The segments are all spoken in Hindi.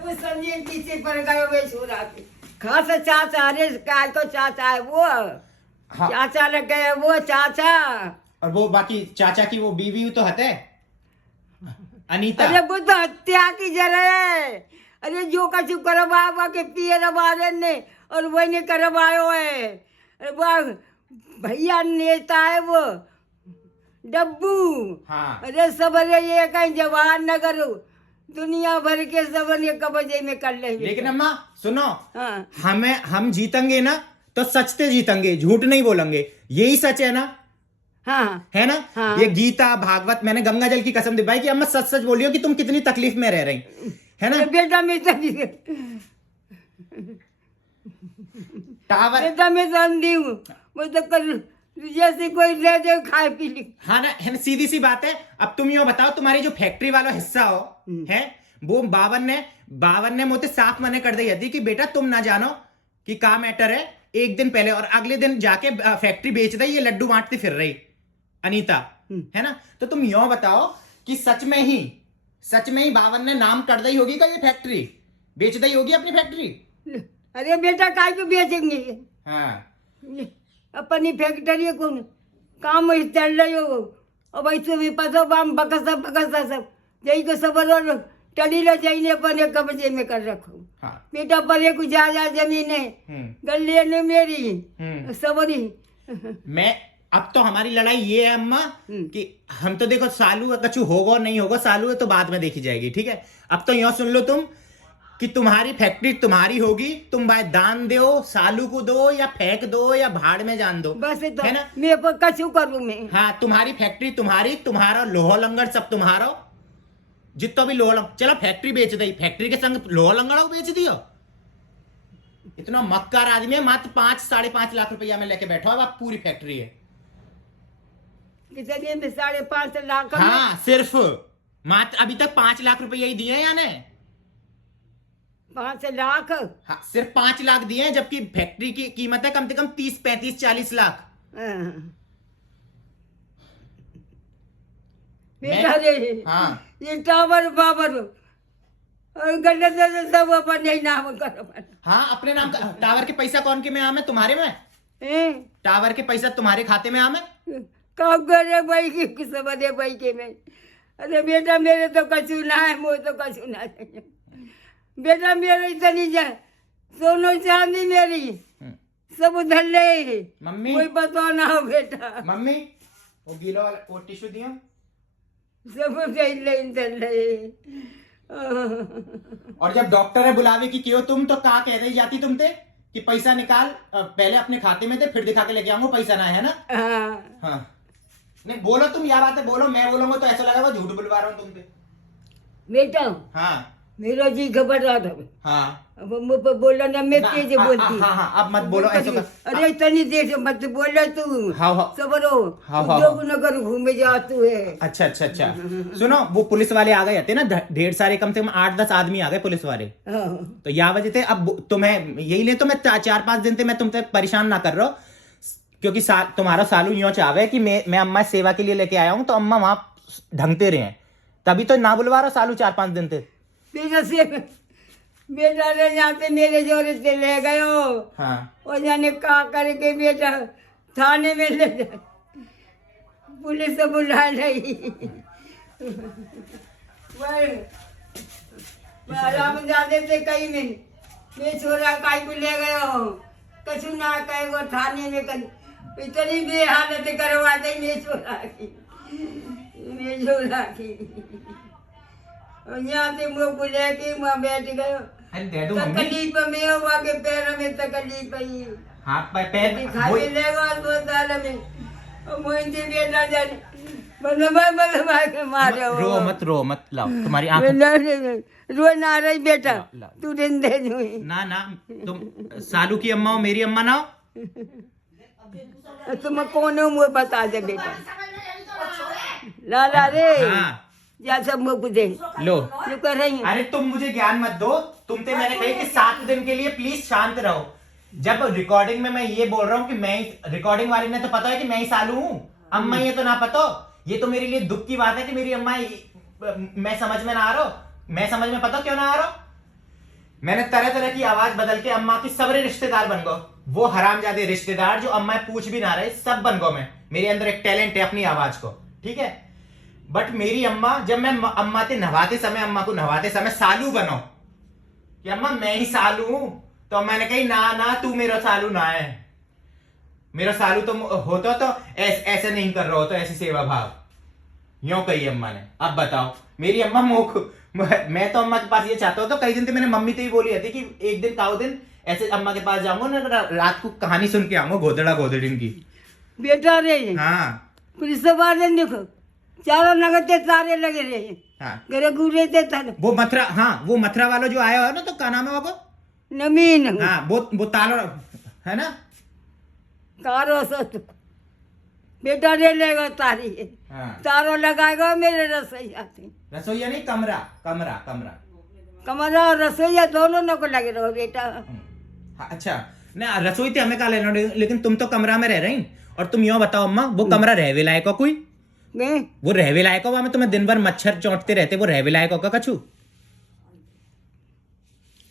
कुछ समझे पीछे पर गए वे छोरा के खास चाचा अरे काय को चाचा है वो हाँ। चाचा लग गए वो चाचा और वो बाकी चाचा की वो बीवी तो हते अनीता। अरे वो तो हत्या की जरा है अरे जो कछु करवा के पिए रवारे ने और वो ने करवायो है अरे वाह भैया नेता है वो डब्बू हाँ। अरे सब अरे ये कहीं जवाहर नगर दुनिया भर के सब ने कब्जे में कर ले लेकिन अम्मा सुनो, हाँ हम जीतेंगे ना तो सच से जीतेंगे, झूठ नहीं बोलेंगे, यही सच है ना? हाँ है ना? हाँ। ये गीता भागवत मैंने गंगा जल की कसम दी भाई कि अम्मा सच सच बोलियो कि तुम कितनी तकलीफ में रह रही, है ना? बेटा में टावर बेटा में समझी हूँ वो तो कर जैसे कोई ले दे खाए पी ली। हाँ ना, है ना? सीधी सी बात है। अब तुम यो बताओ तुम्हारी जो फैक्ट्री वाला हिस्सा हो है वो बावन ने मुझे साफ मना कर दी थी कि बेटा तुम ना जानो कि का मैटर है, एक दिन पहले और अगले दिन जाके फैक्ट्री बेच दे, ये लड्डू बांटती फिर रही अनीता, है ना? तो तुम यो बताओ कि सच में ही बावन ने नाम कर दी होगी का ये फैक्ट्री बेच दी होगी अपनी फैक्ट्री? अरे बेटा काय को बेचेंगे हाँ अपनी फैक्ट्री को काम चल रही हो और भाई तो भी पता बाम बकसा सब यही को सब टली लो जाइए अपने कब्जे में कर रखो। हाँ। बेटा परे कुछ जा जमीन है गले ने मेरी सबरी। मैं अब तो हमारी लड़ाई ये है अम्मा कि हम तो देखो सालू कछु होगा और नहीं होगा, सालू है तो बाद में देखी जाएगी, ठीक है? अब तो यो सुन लो तुम कि तुम्हारी फैक्ट्री तुम्हारी होगी, तुम भाई दान दो, सालू को दो या फेंक दो या भाड़ में जान दो, बस तो है ना? मैं पर कछु करूं मैं। हाँ तुम्हारी फैक्ट्री तुम्हारी, तुम्हारा लोहा लंगड़ सब तुम्हारा, जितना भी लोहा चलो फैक्ट्री बेच दी, फैक्ट्री के संग लोहा लंगड़ा बेच दियो। इतना मक्कार आदमी है, मात्र 5-5.5 लाख रुपया में लेके बैठा अब पूरी फैक्ट्री है। कितने में 5.5 लाख? हाँ सिर्फ मात्र अभी तक 5 लाख रुपया ही दिए हैं यानी 5 लाख। हाँ सिर्फ 5 लाख दिए हैं, जबकि फैक्ट्री की कीमत है कम से कम 30-35-40 लाख। हाँ ये टावर बाबर और गलत सब अपने नाम करो। हाँ अपने नाम का टावर के पैसा कौन के में आम है? तुम्हारे में टावर के पैसा तुम्हारे खाते में आम है? कब करे भाई की सब अरे भाई के में। अरे बेटा मेरे तो कछु ना है, मोह तो कछु ना चाहिए बेटा मेरे इतनी जाए सोनो चांदी मेरी सब उधर ले। मम्मी कोई बताओ ना हो बेटा। मम्मी वो गीलो वाला वो टिश्यू दियो सब इधर ले। और जब डॉक्टर है बुलावे की क्यों तुम तो कहा कह रही जाती तुम थे कि पैसा निकाल पहले अपने खाते में थे फिर दिखा के लेके आऊंगा पैसा ना है ना? हाँ नहीं बोलो तुम, या बात है बोलो, मैं बोलूंगा तो ऐसा लगेगा झूठ बुलवा रहा हूँ तुमसे। बेटा हाँ मेरा जी घबरा था। हाँ अब मुझ पर बोला ना मैं तेज बोलती। हाँ हाँ अब मत बोलो ऐसा अरे इतनी देर से मत बोला तू। हाँ हाँ सबरो हाँ, हाँ, नगर घूमे जा तू है। अच्छा अच्छा अच्छा सुनो वो पुलिस वाले आ गए थे ना, ढेर सारे कम से कम 8-10 आदमी आ गए पुलिस वाले। तो या वजह थे अब तुम्हें यही नहीं तो मैं 4-5 दिन से मैं तुमसे परेशान ना कर रहा हूँ क्योंकि तुम्हारा सालू यूं चाहे कि मैं अम्मा सेवा के लिए लेके आया हूँ तो अम्मा वहां ढंगते रहे हैं, तभी तो ना बुलवा रहा सालू 4-5 दिन से। बेटा रे यहाँ पे मेरे जोरे से ले गए हो। हाँ वो जाने का करके बेटा थाने में ले जाए, पुलिस तो बुला रही। आराम जाते थे कहीं में मैं छोरा काई को ले गए हो कछु ना कहे वो थाने में कर इतनी भी हालत करवा दे मैं छोरा की यहाँ से मुँह को लेके वहाँ बैठ गए। तकलीफ में हुआ के पैर में तकलीफ ही। हाँ पैर दिखाई लेगा अस्पताल में और मुझे बेटा जाने बलवा के मारे हो। रो मत लाओ तुम्हारी आंख रो ना रही बेटा तू दिन दे ना ना तुम सालू की अम्मा हो मेरी अम्मा ना हो। तुम कौन हो मुझे बता दे बेटा। लाला रे हाँ या सब मुझे दे लो कर रही। अरे तुम मुझे ज्ञान मत दो, तुमसे मैंने कही कि 7 दिन के लिए प्लीज शांत रहो। जब रिकॉर्डिंग में मैं ये बोल रहा हूँ कि मैं रिकॉर्डिंग वाले ने तो पता है कि मैं ही सालू हूँ, अम्मा ये तो ना पता। ये तो मेरे लिए दुख की बात है कि मेरी अम्मा मैं समझ में ना आ रहा हूँ। मैं समझ में पता क्यों ना आ रहा हूँ मैंने तरह तरह की आवाज बदल के अम्मा की सबरे रिश्तेदार बन गो। वो हरामजादे रिश्तेदार जो अम्मा पूछ भी ना रहे, सब बन गो मैं। मेरे अंदर एक टैलेंट है अपनी आवाज को, ठीक है। बट मेरी अम्मा, जब मैं अम्मा ते नहवाते समय, अम्मा को नहवाते समय सालू बनो कि अम्मा मैं ही सालू हूं, तो मैंने कही ना ना तू मेरा सालू ना है, मेरा सालू तो होता तो ऐसे नहीं कर रहा हो, तो ऐसी सेवा भाव यूं कही अम्मा ने। अब बताओ मेरी अम्मा मोख, मैं तो अम्मा के पास ये चाहता हूँ। तो कई दिन से मैंने मम्मी से ही बोली थी कि एक दिन काउ दिन ऐसे अम्मा के पास जाऊंगा ना, रात को कहानी सुन के आऊंगा गोदड़ा गोदड़िन की। बेटा रे, हाँ पुलिस वाले देखो चारों नगते तारे लगे रहे, हाँ घरे घूरे थे तारे। वो मथुरा, हाँ वो मथुरा वाला जो आया हो ना, तो क्या नाम है वो? नमीन हाँ वो तालो है ना, कारो सत बेटा रे लेगा तारी, हाँ तारो लगाएगा मेरे रसोईया से। रसोईया नहीं, कमरा कमरा कमरा। कमरा और रसोईया दोनों न को लगे रहो बेटा। हाँ, अच्छा ना, रसोई थी हमें कहा लेना, लेकिन तुम तो कमरा में रह रही। और तुम यूं बताओ अम्मा, वो कमरा रहवे लायक हो कोई? मैं वो रहवे लायक हो? वहां में तुम्हें दिन भर मच्छर चौंटते रहते, वो रहवे लायक होगा कछु?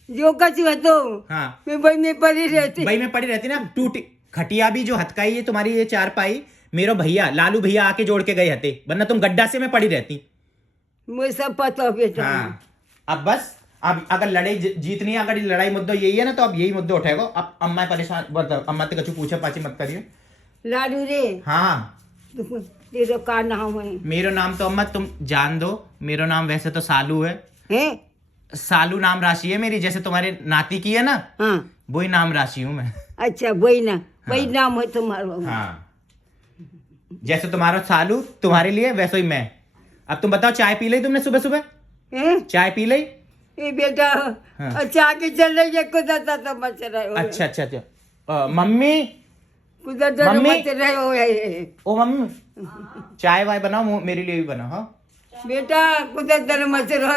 जो कछु है तो हाँ मैं भाई में पड़ी रहती। भाई में पड़ी रहती ना, टूटी खटिया भी जो हथकाई है तुम्हारी, ये चारपाई मेरो भैया लालू भैया आके जोड़ के गए हते, वरना तुम गड्ढा से में पड़ी रहती। मुझे सब पता हो बेटा। हाँ अब बस, अब अगर लड़ाई जीतनी है, अगर लड़ाई मुद्दा यही है ना, तो अब यही मुद्दा उठेगा। अब अम्मा परेशान, बताओ अम्मा ते कछु पूछा पाची मत करियो। लाडू रे, हाँ तेरा का नाम है? मेरो नाम तो अम्मा तुम जान दो, मेरो नाम वैसे तो सालू है। हैं? सालू नाम राशि है मेरी, जैसे तुम्हारे नाती की है ना, हाँ वही नाम राशि हूं मैं। अच्छा वही ना, वही नाम है तुम्हारा। हाँ जैसे तुम्हारा सालू तुम्हारे लिए, वैसे ही मैं। अब तुम बताओ, चाय पी ली तुमने सुबह सुबह? हैं? चाय पी ली? ये बेटा हाँ। अच्छा आगे चल रही है, कुदरता तो मच रहे हो। अच्छा अच्छा अच्छा। मम्मी, कुदरता तो मम्मी। मच रहे हो ये। ओ मम्मी चाय वाय बनाओ, मेरे लिए भी बनाओ। हाँ बेटा कुदरता तो मच रहे हो।